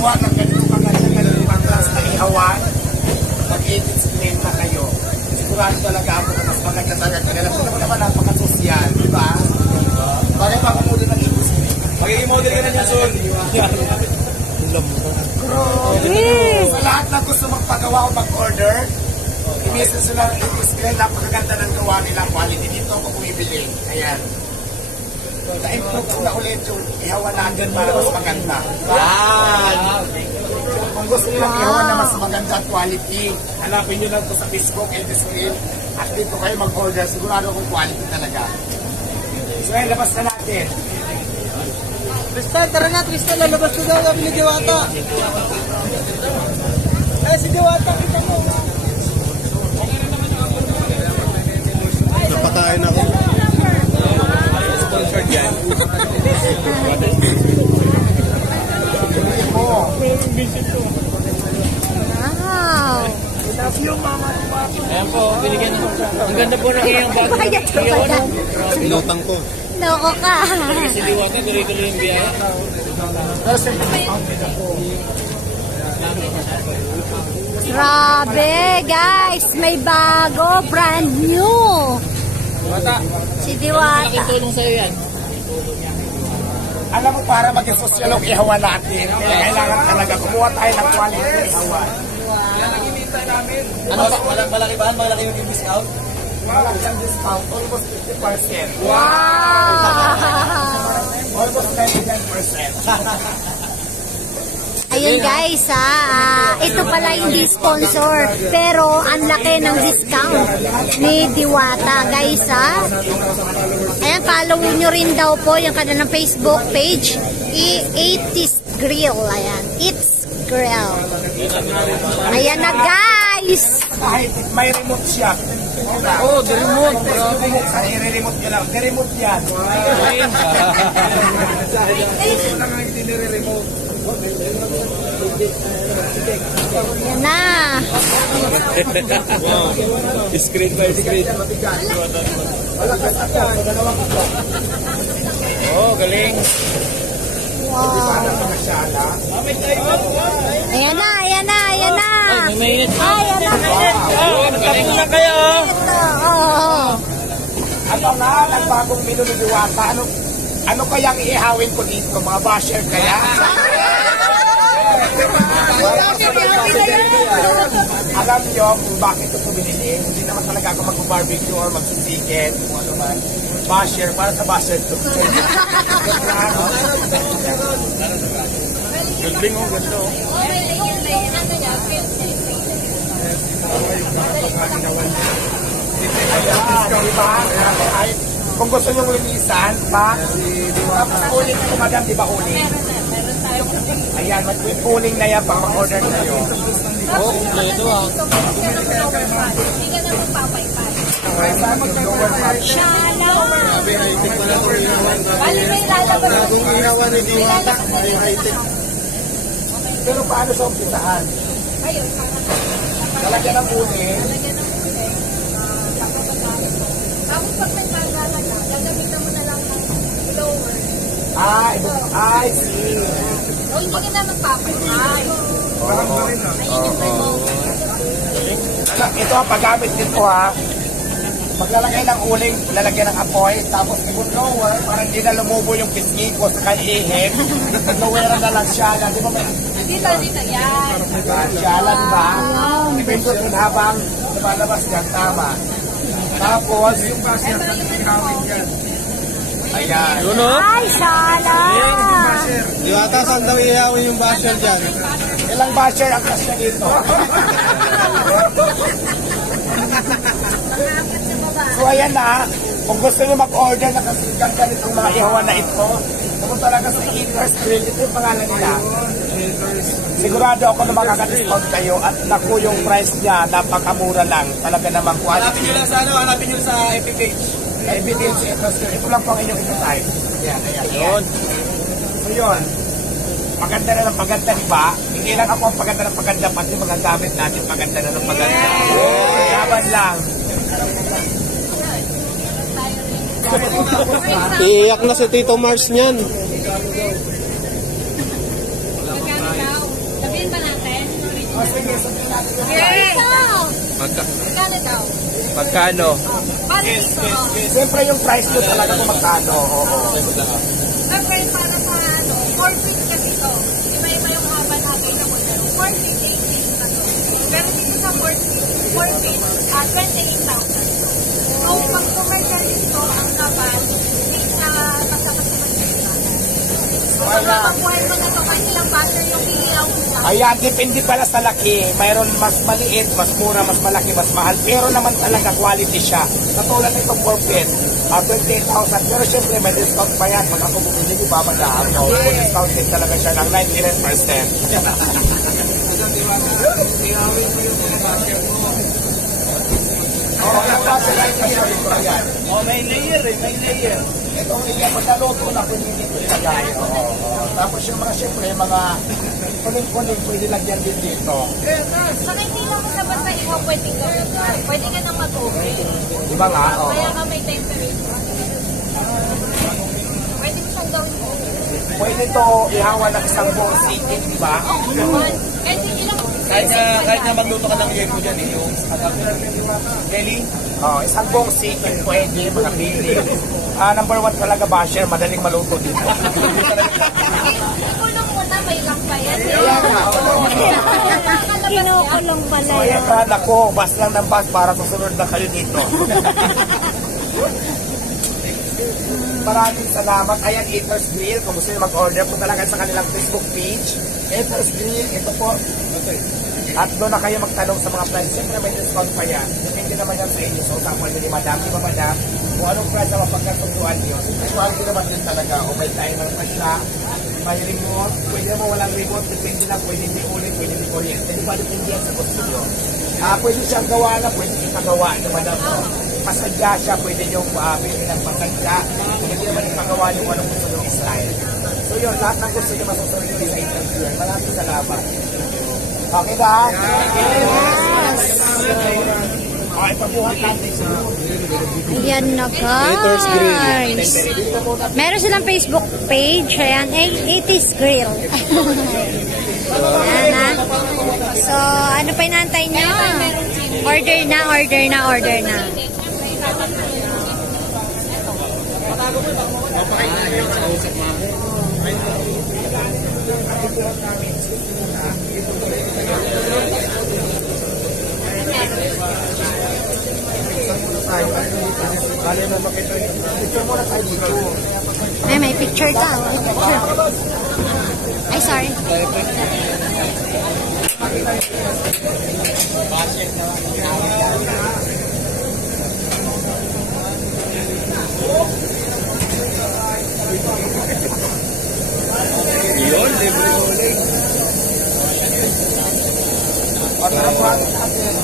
makagawa ng ganito pang-class na ihawan, mag-edit na kayo. Sigurado talaga ako na mas maganda talaga kanila. Sino naman napaka-social, di ba? Bakit pa ako model ng industry? Magiging model ka na niya, Sol. Sa lahat na gusto magpagawa o mag-order, i-message sila ng industry, napakaganda ng gawa nila, quality dito ako bumibili. Ayan. Na-improve ko na ulit yung ihawan natin para mas maganda. Kung gusto nyo lang ihawan na mas maganda at quality, hanapin nyo lang po sa Facebook, industry, at dito kayo mag-order. Sigurado kung quality talaga. So ngayon, labas na natin. Tristan, tara na, Tristan, lalabas ko daw kami ni Diwata. Eh, si Diwata, kita mo. Napakain ako. Sponsored yan. Wow! Ayan po, binigyan mo. Ang ganda po ng iyong bago. Pinutang ko. Loko ka. Si Diwata, tuloy-tuloy yung biyaya. Grabe, guys. May bago. Brand new. Si Diwata. Malaking tulong sa'yo yan. Alam mo, para maging social ang ihawan natin, kailangan talaga kumuha tayo ng quality ng ihawan. Ano ba? Malaki ba? Malaki yung discount? Malaki ang discount, almost 50%. Wow! Almost 99%. Ayun guys, ito pala hindi sponsor, pero ang laki ng discount ni Diwata, guys, Ayan, follow nyo rin daw po yung kanilang Facebook page, It's Grill, ayan, It's Grill. Ayan na guys! Kahit may remote siya. Oh, the remote. Ay, re-remote nyo lang. The-remote yan. Ito lang ang hindi nire-remote. Ayan na. Wow. Screen by screen. Oh, galing. Wow. Ayan na, ayan na, ayan na. Ay, may mainit. Ayan na. Oh, nagtapo na kayo. Ano nga, nagbagong menu ni Diwata. Ano kayang iihawin ko dito? Mga basher kaya? Alam nyo kung bakit ito binili? Hindi naman talaga ako mag-barbecue or mag-chicken kung ano man. Basher, para sa basher ito. Galing oh, ganda oh. Diba? Kung gusto nyo linisan, tapos uling ko madam, di ba uling? Ayan, mag-uling na yan pang mag-order nyo. Oh, ito ah. Hindi ka na magpapaypay. Shala! Sabi, high-tech pala ito ihawan. Bali may lalabas. Bagong ihawan ni Diwata. Ay, high-tech. Pero paano sa umpisahan? Ayun, Lalagyan ng uling. tapos pag nagkagala ka, gagamitan mo na lang ng blower. I see. O hindi ka na magpapaypay. Ito ang paggamit nito ha. Maglalagay ng uling, lalagyan ng apoy, tapos i-blower para hindi na lumubo yung pisngi ko sa kaiihip. Blower na lang siya. Di ba may Dito, yan. syalan ba? Pindot yun habang lumalabas yan, tama. Tapos, yung basher, ayan. Yun oh. Ay, shala! Diwata, saan daw ihawin yung basher dyan? Ilang basher ang kasya dito? So ayan na, kung gusto nyo mag-order na kasigang ganitong mga ihawan na ito, pumunta lang sa Eaters Grill, ito yung pangalan nila. Sigurado ako na makaka-discount kayo at naku yung price niya, napakamura lang. Talaga namang quality. Hanapin nyo sa FB page. Evidence sa Eaters Grill. Ito lang po ang inyong ito-type. Ayan, ayan, ayan. So yun, maganda na ng maganda, di ba? Hindi lang ako ang paganda ng paganda, pati mga gamit natin maganda na ng maganda. Laban lang. Iiyak na si Tito Mars niyan. Magkano daw? Sabihin ba natin? O sige, sabihin natin yung Yes! Magkano daw? Magkano? Para Yes, dito. yes, yes. Siyempre yung price nyo talaga kung magkano. Oo. Siyempre, para sa 4 feet kasi ito. Iba-iba yung haba natin na modelo. 4 feet, 8 feet na to. Pero dito sa 4 feet, 28,000. So, pag commercial dito, ang kapal, is masakasiman dito. So, mga mabuhay mo na to, kahit ilang bata yung piliyaw nila. Ayan, depende pala sa laki. Mayroon mas maliit, mas mura, mas malaki, mas mahal. Pero naman talaga quality siya. Katulad nitong 4 feet, 28,000. Pero syempre may discount pa yan. Pag ako bumili, di ba madaan? So, discount din talaga siya ng 99%. Oo, nagpasa lang kasi ito. Ayan. Oh, may layer eh, may layer. Itong layer, magkaluto na pwede dito ilagay. Oo. Tapos yung mga syempre, mga kuning-kuning pwede lagyan din dito. Saka hindi lang sa basta ikaw pwede ka. Pwede ka nang mag-open. Di ba nga? Oo. Kaya ka may temperature. Pwede mo siyang gawin mo. Pwede to ihawa ng isang buong sikin, di ba? Kahit hindi lang. Kahit na magluto ka ng yelo dyan eh, yung Kelly. Oh, isang buong sikin pwede, mga pili. Number 1 talaga basher, madaling maluto dito. Kulong mo na, may lang pa yan. Kaya nga, Kinukulong pala so yun. ayan ako, bus lang ng bus para susunod na kayo dito. Maraming salamat. Ayan, Eater's Grill. Kung gusto nyo mag-order, punta lang kayo sa kanilang Facebook page. Eater's Grill, ito po. At doon na kayo magtanong sa mga price. Siyempre may discount pa yan. Depende naman yan sa inyo. So, sample nyo ni Madam. Di ba, Madam? Kung anong price na mapagkasunduan nyo. Quality naman din talaga. O may timer pa siya. May remote. Pwede naman walang remote. Depende lang. Pwede hindi ulit. Pwede hindi kuryente. Di ba, depende yan sa gusto nyo. Pwede siyang gawa na. Pwede ipagawa. Di ba, Madam? Pasadya siya. Pwede nyo pwede lang pasadya. Pwede naman ipagawa nyo kung anong gusto nyo style. So, yun. Lahat ng gusto nyo masusunod nyo sa interview. Maraming salamat. Okay ba? Yes! Okay, pabuhat natin siya. Ayan na guys. Meron silang Facebook page. Ayan, 80's Grill. Ayan na. So, ano pa inaantay nyo? Order na, order na, order na. May picture daw. May picture. Ay, sorry. Yun, libre ulit. Pagkakuha natin.